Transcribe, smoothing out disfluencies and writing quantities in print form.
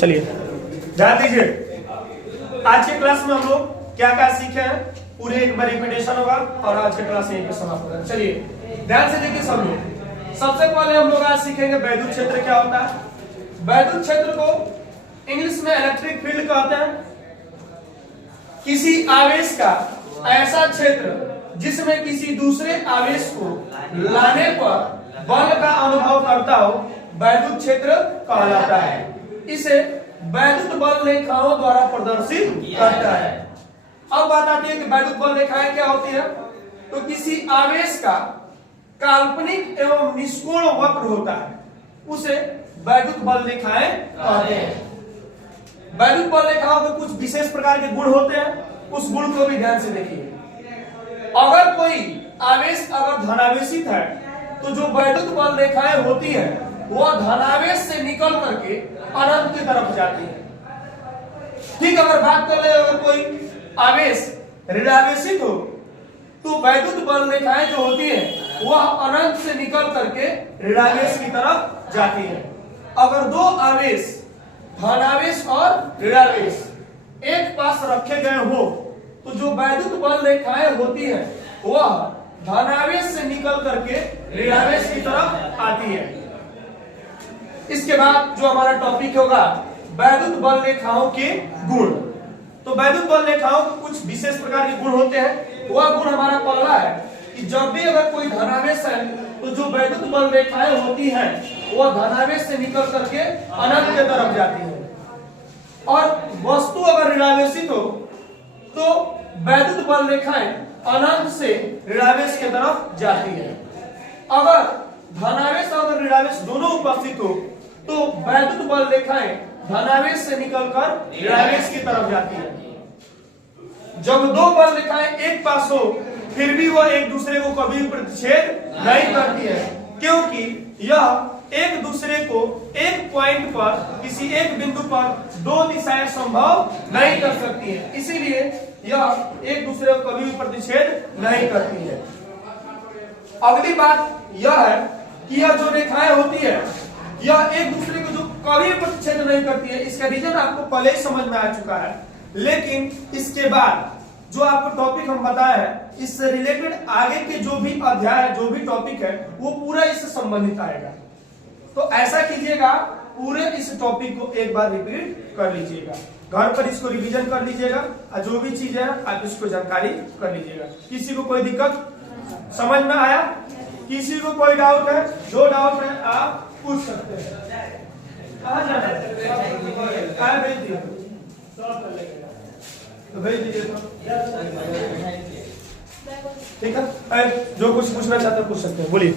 चलिए ध्यान दीजिए, आज के क्लास में हम लोग क्या क्या सीखे हैं पूरे एक बार रिपीटेशन होगा और आज के क्लास यहीं पे समाप्त होगा। चलिए ध्यान से देखिए सब लोग। सबसे पहले हम लोग आज सीखेंगे वैद्युत क्षेत्र क्या होता है। वैद्युत क्षेत्र को इंग्लिश में इलेक्ट्रिक फील्ड कहते हैं। किसी आवेश का ऐसा क्षेत्र जिसमें किसी दूसरे आवेश को लाने पर बल का अनुभव करता हो वैद्युत क्षेत्र कहलाता है। इसे वैद्युत बल रेखाओं द्वारा प्रदर्शित करता है। अब बात आती है कि वैद्युत बल रेखाएं क्या होती है। तो किसी आवेश का काल्पनिक एवं निष्कोण वक्र होता है, उसे वैद्युत बल रेखाएं कहते हैं। वैद्युत बल रेखाओं के कुछ विशेष प्रकार के गुण होते हैं, उस गुण को भी ध्यान से देखिए। अगर कोई आवेश अगर धनावेशित है तो जो वैद्युत बल रेखाएं होती है वह धनावेश से निकल करके अनंत की तरफ जाती है। ठीक, अगर बात कर ले अगर कोई आवेश ऋणावेशित हो तो वैद्युत बल रेखाएं जो होती है वह अनंत से निकल करके ऋणावेश की तरफ जाती है। अगर दो आवेश धनावेश और ऋणावेश एक पास रखे गए हो तो जो वैद्युत बल रेखाएं होती है वह धनावेश से निकल करके ऋणावेश की तरफ आती है। इसके बाद जो हमारा टॉपिक होगा वैद्युत बल रेखाओं के गुण। तो वैद्युत बल रेखाओं के कुछ विशेष प्रकार के गुण होते हैं। वह गुण हमारा पहला है कि जब भी अगर कोई धनावेश है तो जो वैद्युत बल रेखाएं होती हैं वह धनावेश से निकल करके अनंत की तरफ जाती है। और वस्तु अगर ऋणावेशित हो तो वैद्युत बल रेखाएं अनंत से ऋणावेश की तरफ जाती है। अगर धनावेश और ऋणावेश दोनों उपस्थित हो तो वैद्युत बल रेखाएं धनावेश से निकलकर ऋणावेश की तरफ जाती है। जब दो बल रेखाएं एक पास हो फिर भी वह एक दूसरे को कभी प्रतिच्छेद नहीं करती है, क्योंकि यह एक दूसरे को एक पॉइंट पर किसी एक बिंदु पर दो दिशाएं संभव नहीं कर सकती है, इसीलिए यह एक दूसरे को कभी भी प्रतिच्छेद नहीं करती है। अगली बात यह है कि यह जो रेखाएं होती है यह एक दूसरे को जो कभी प्रतिच्छेद नहीं करती है। इसका रीजन आपको पहले ही समझ में आ चुका है, लेकिन इसके बाद जो आपको टॉपिक हम बताए हैं इससे रिलेटेड आगे के जो भी अध्याय जो भी टॉपिक है वो पूरा इससे संबंधित आएगा। तो ऐसा कीजिएगा, पूरे इस टॉपिक को एक बार रिपीट कर लीजिएगा, घर पर इसको रिवीजन कर लीजिएगा और जो भी चीज है आप इसको जानकारी कर लीजिएगा। किसी को कोई दिक्कत समझ में आया? किसी को कोई डाउट है? जो डाउट है आप पूछ सकते हैं। कहाँ जाना है? भेज दिया तो भेज दीजिए। ठीक है, जो कुछ पूछना चाहते हैं पूछ सकते हैं, बोलिए।